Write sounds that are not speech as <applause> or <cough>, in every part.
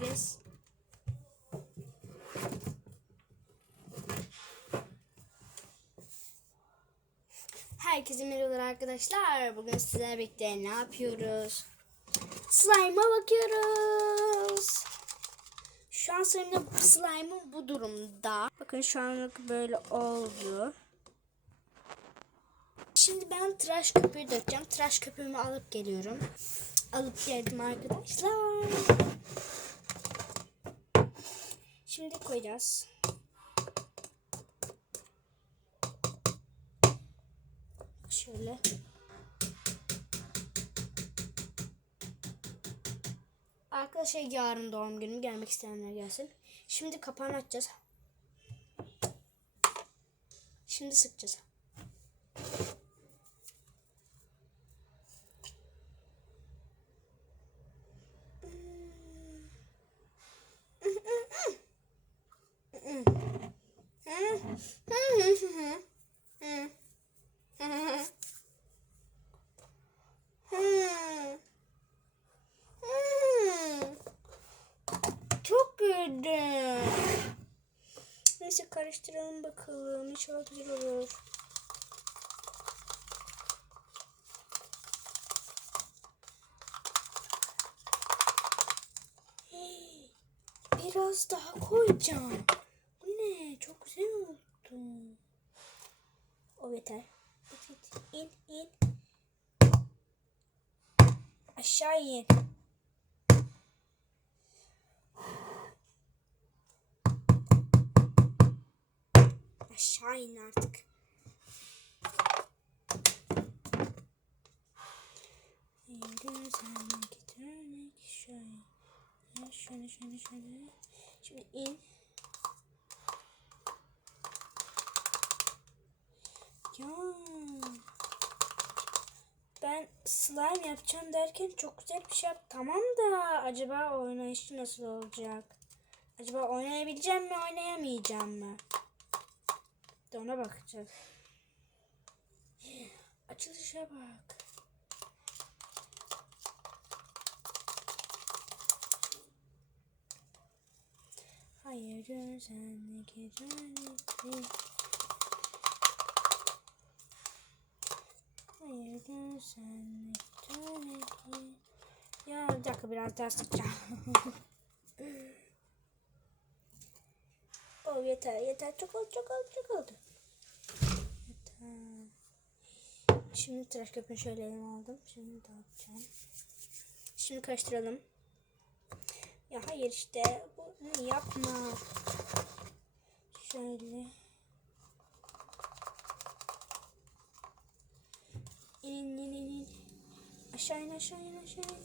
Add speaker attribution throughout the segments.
Speaker 1: Gez. Herkese merhabalar arkadaşlar. Bugün sizlerle birlikte ne yapıyoruz? Slime'a bakıyoruz. Şu an slime'da slime'ım bu durumda. Bakın şu anlık böyle oldu. Şimdi ben tıraş köpüğü dökeceğim. Tıraş köpüğümü alıp geliyorum. Alıp geldim arkadaşlar. Şimdi koyacağız. Şöyle. Arkadaşlar yarın doğum günüm. Gelmek isteyenler gelsin. Şimdi kapağını açacağız. Şimdi sıkacağız. Çok güldüm. Neyse karıştıralım bakalım. İnşallah güzel olur. Biraz daha koyacağım. Bu ne? Çok güzel oldu. O yeter. Git git. İn in. Aşağı in. Aşağı in artık. Şöyle şöyle şöyle. Şimdi in. Ya. Ben slime yapacağım derken çok güzel bir şey yap. Tamam da acaba oynayışı nasıl olacak? Acaba oynayabileceğim mi oynayamayacağım mı? De ona bakacağız. Açılışa bak. Hayır güzellik güzellik Güzellik güzellik Ya bir dakika biraz daha sıkacağım. <laughs> oh yeter yeter çok oldu çok oldu çok oldu. Yeter. Şimdi tıraş köpüğünü şöyle elime aldım. Şimdi dağıtacağım. Şimdi karıştıralım. Ya hayır işte bunu yapma. Şöyle. İn in in in. Aşağı in aşağı in.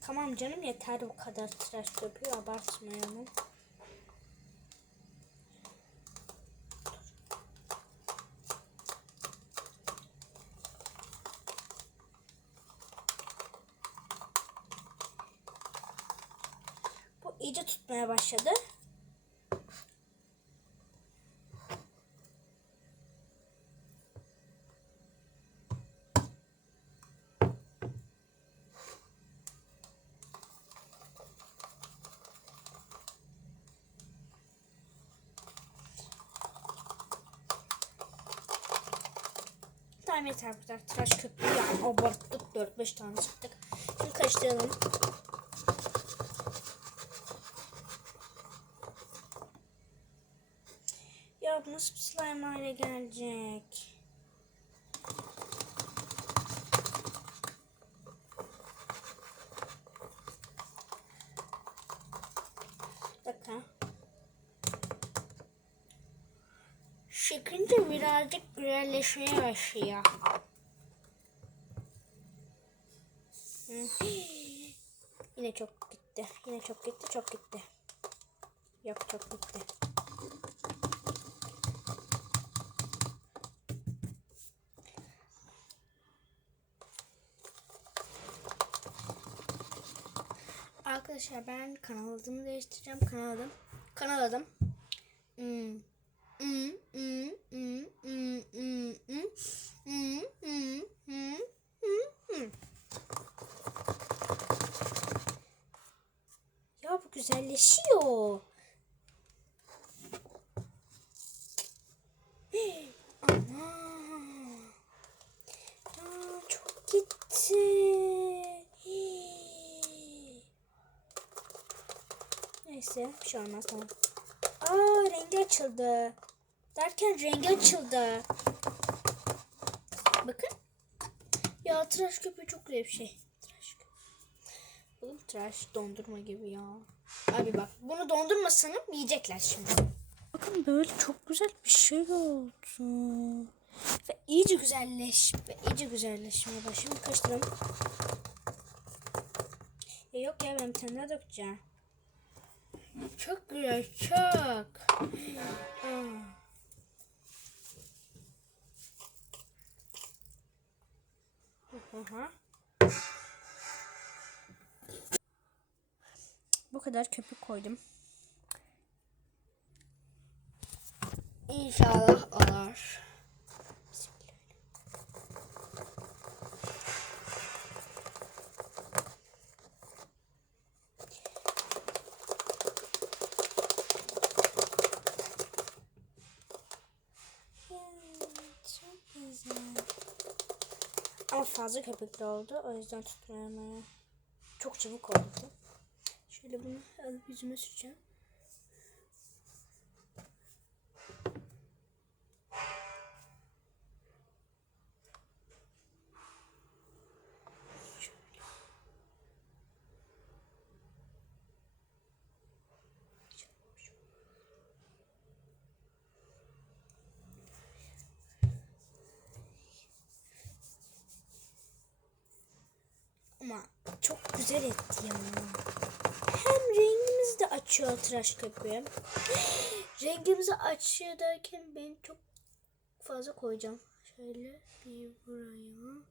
Speaker 1: Tamam canım yeter bu kadar tıraş köpüğü abartmayalım. Bu iyice tutmaya başladı. Tamam yeter bu kadar tıraş köpüğü yani abarttık 4-5 tane sıktık. Şimdi karıştıralım. Ya bu nasıl bir slime hale gelecek? Bir dakika. Şıkınca birazcık güzelleşmeye başlıyor. Yine çok gitti. Yine çok gitti. Çok gitti. Yok çok gitti. Arkadaşlar ben kanal adımı değiştireceğim. Kanal adım. Kanal adım. Hmm. Ya bu güzelleşiyor. Neyse bir şey olmaz. Aa rengi açıldı. Derken rengi açıldı. Bakın. Ya tıraş köpüğü çok güzel bir şey. Tıraş. Bu tıraş dondurma gibi ya. Abi bak bunu dondurmasını yiyecekler şimdi. Bakın böyle çok güzel bir şey oldu. Ve iyice güzelleş ve iyice güzelleşmeye başladı. Şimdi karıştıralım. Ya yok ya ben bir tane daha dökeceğim. Çok güzel çok. Ah. Aha. Bu kadar köpük koydum. İnşallah olur. Çok güzel. Ama fazla köpüklü oldu. O yüzden tutturamaya. Çok çabuk oldu. Şöyle bunu alıp yüzüme süreceğim. Çok güzel etti ya. Hem rengimizi de açıyor tıraş köpüğü. Rengimizi açıyor derken ben çok fazla koyacağım. Şöyle bir buraya,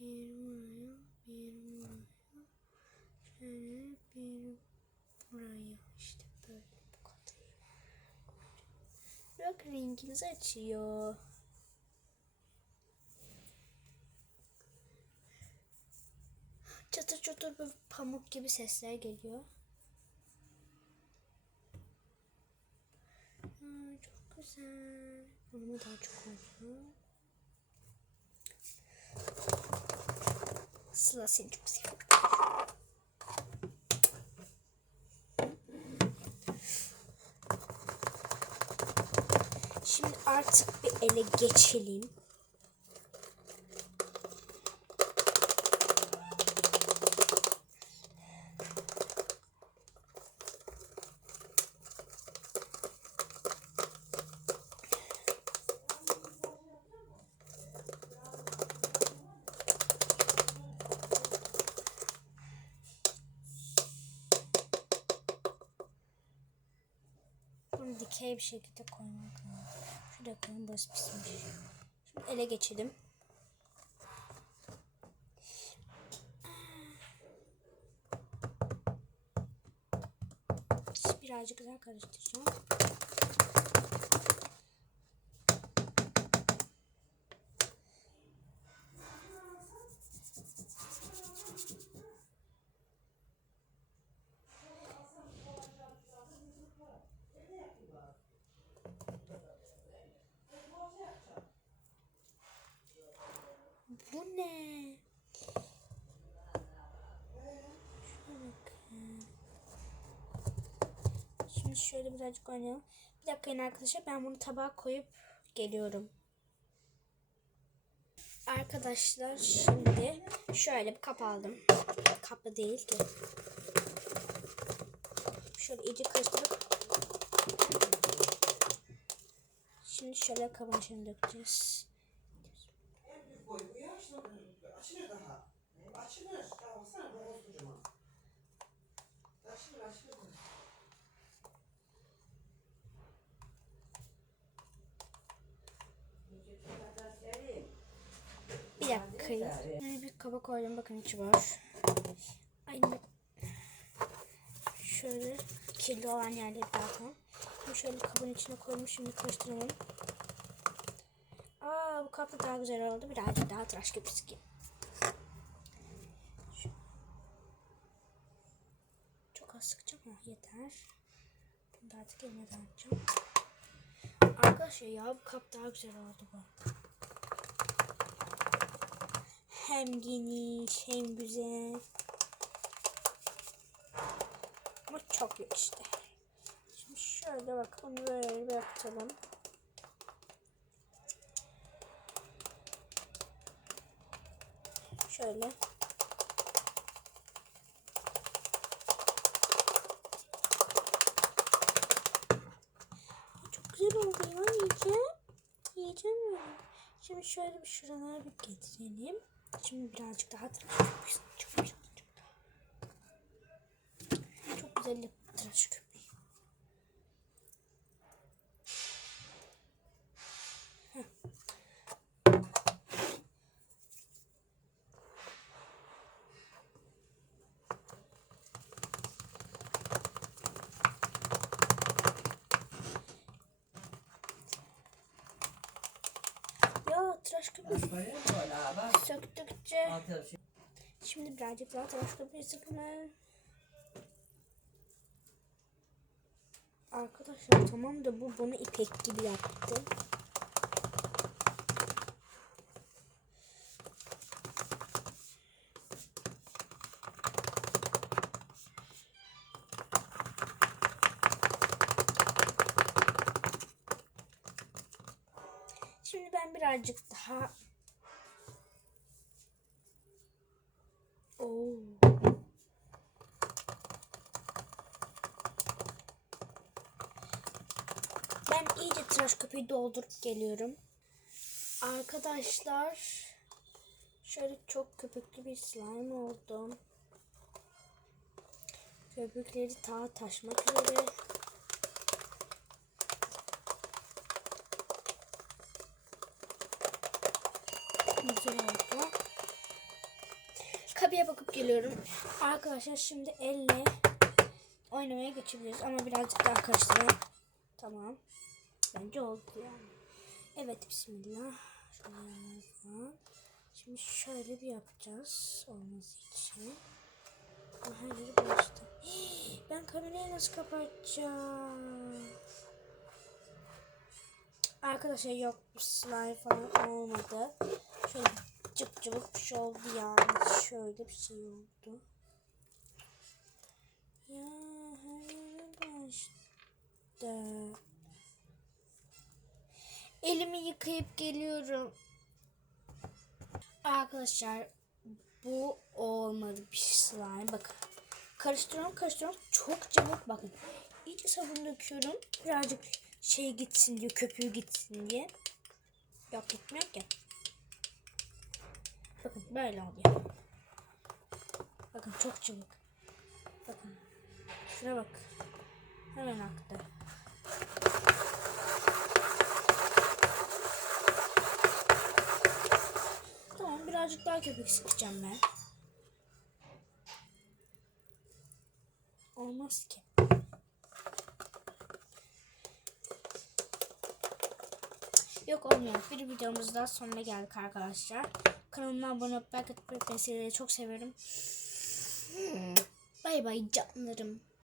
Speaker 1: bir buraya, bir buraya. Şöyle bir buraya. İşte böyle bu kadar. Bak rengimizi açıyor. Çatır bir pamuk gibi sesler geliyor. Aa, çok güzel. Burnuma daha çok olsun. Sıla seni çok seviyorum. Şimdi artık bir ele geçelim. Dikey bir şekilde koymak lazım. Şuraya koyayım burası pismiş. Şimdi ele geçelim. Birazcık güzel karıştıracağım. Bu ne? Şuna bakın. Şimdi şöyle birazcık oynayalım. Bir dakika yine arkadaşlar ben bunu tabağa koyup geliyorum. Arkadaşlar şimdi şöyle bir kap aldım. Kapı değil ki. Şöyle iyice karıştırıp Şimdi şöyle kabın içine dökeceğiz.
Speaker 2: Açılır daha. Açılır. Ya baksana bu olsun kocaman. Açılır açılır.
Speaker 1: Dakika. Yani bir kaba koydum. Bakın içi boş. Aynı. Şöyle kirli olan yerleri dağıtalım. Şimdi şöyle kabın içine koydum. Şimdi karıştıralım. Aa bu kapı daha güzel oldu. Birazcık daha tıraş gibi sıkayım. Çok az sıkacağım ama yeter. Bunu da artık elime dağıtacağım. Arkadaşlar ya bu kap daha güzel oldu bu. Hem geniş hem güzel. Ama çok yok işte. Şimdi şöyle bak bunu böyle bir yapalım. Şöyle. Çok güzel oldu ya yiyeceğim. Yiyeceğim. Şimdi şöyle bir şuralara bir getirelim. Şimdi birazcık daha tıraş köpüğü çok güzel olacak. Çok güzel tıraş köpüğü. Söktükçe. Şimdi birazcık daha köpüğü sıkma. Arkadaşlar tamam da bu bunu ipek gibi yaptı. Şimdi ben birazcık daha Oo. Ben iyice tıraş köpüğü doldurup geliyorum. Arkadaşlar şöyle çok köpüklü bir slime oldum. Köpükleri ta taşmak üzere. Güzel oldu. Kapıya bakıp geliyorum. Arkadaşlar şimdi elle oynamaya geçebiliriz ama birazcık daha karıştıralım. Tamam. Bence oldu yani. Evet bismillah. Şöyle. Şimdi şöyle bir yapacağız olması için. Her yeri. Hii, Ben kamerayı nasıl kapatacağım? Arkadaşlar yok slime falan olmadı. Şöyle cıp cıvık bir şey oldu yani. Şöyle bir şey oldu. Ya her bulaştı. Elimi yıkayıp geliyorum. Arkadaşlar bu olmadı bir slime. Bakın. Karıştırıyorum karıştırıyorum. Çok çabuk bakın. İyice sabun döküyorum. Birazcık şey gitsin diye köpüğü gitsin diye. Yok gitmiyor ki. Bakın böyle oluyor. Bakın çok çabuk. Bakın. Şuna bak. Hemen aktı. Tamam birazcık daha köpük sıkacağım ben. Olmaz ki. Yok olmuyor. Bir videomuz daha sonuna geldik arkadaşlar. Kanalıma abone olup like atıp çok severim. Bay bay canlarım.